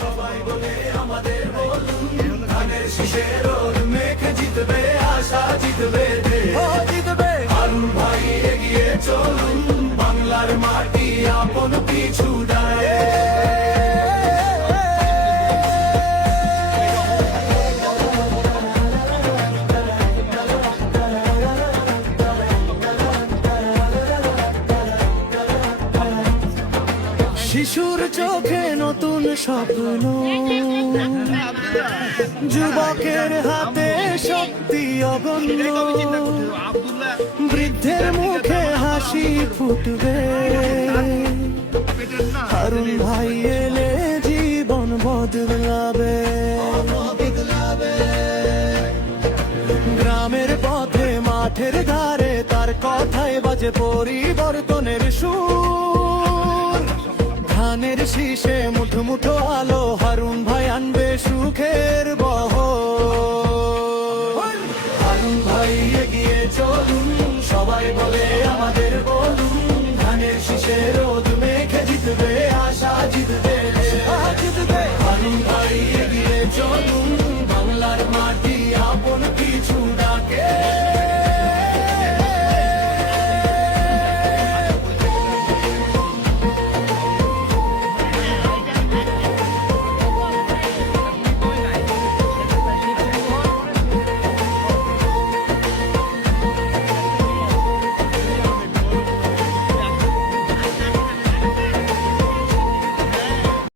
সবাই বলে আমাদের বলুন, ধানের শীষের মেঘ জিতবে, আশা জিতবে, জিতবে। হারুন ভাই এগিয়ে চলুন, বাংলার মাটি আপন পিছু দেয়। শিশুর চোখে নতুন স্বপ্ন, যুবকের হাতে শক্তি অগণ্য, বৃদ্ধের মুখে হাসি ফুটবে। হারুন ভাই এলে জীবন বদলাবে। গ্রামের পথে মাঠের ধারে তার কথায় বাজে পরিবর্তনের সুর। ধানের শীষে মুঠো মুঠো আলো, হারুন ভাই আনবে সুখের বহর। হারুন ভাই এগিয়ে চলুন, সবাই বলে আমাদের বলুন, ধানের শীষের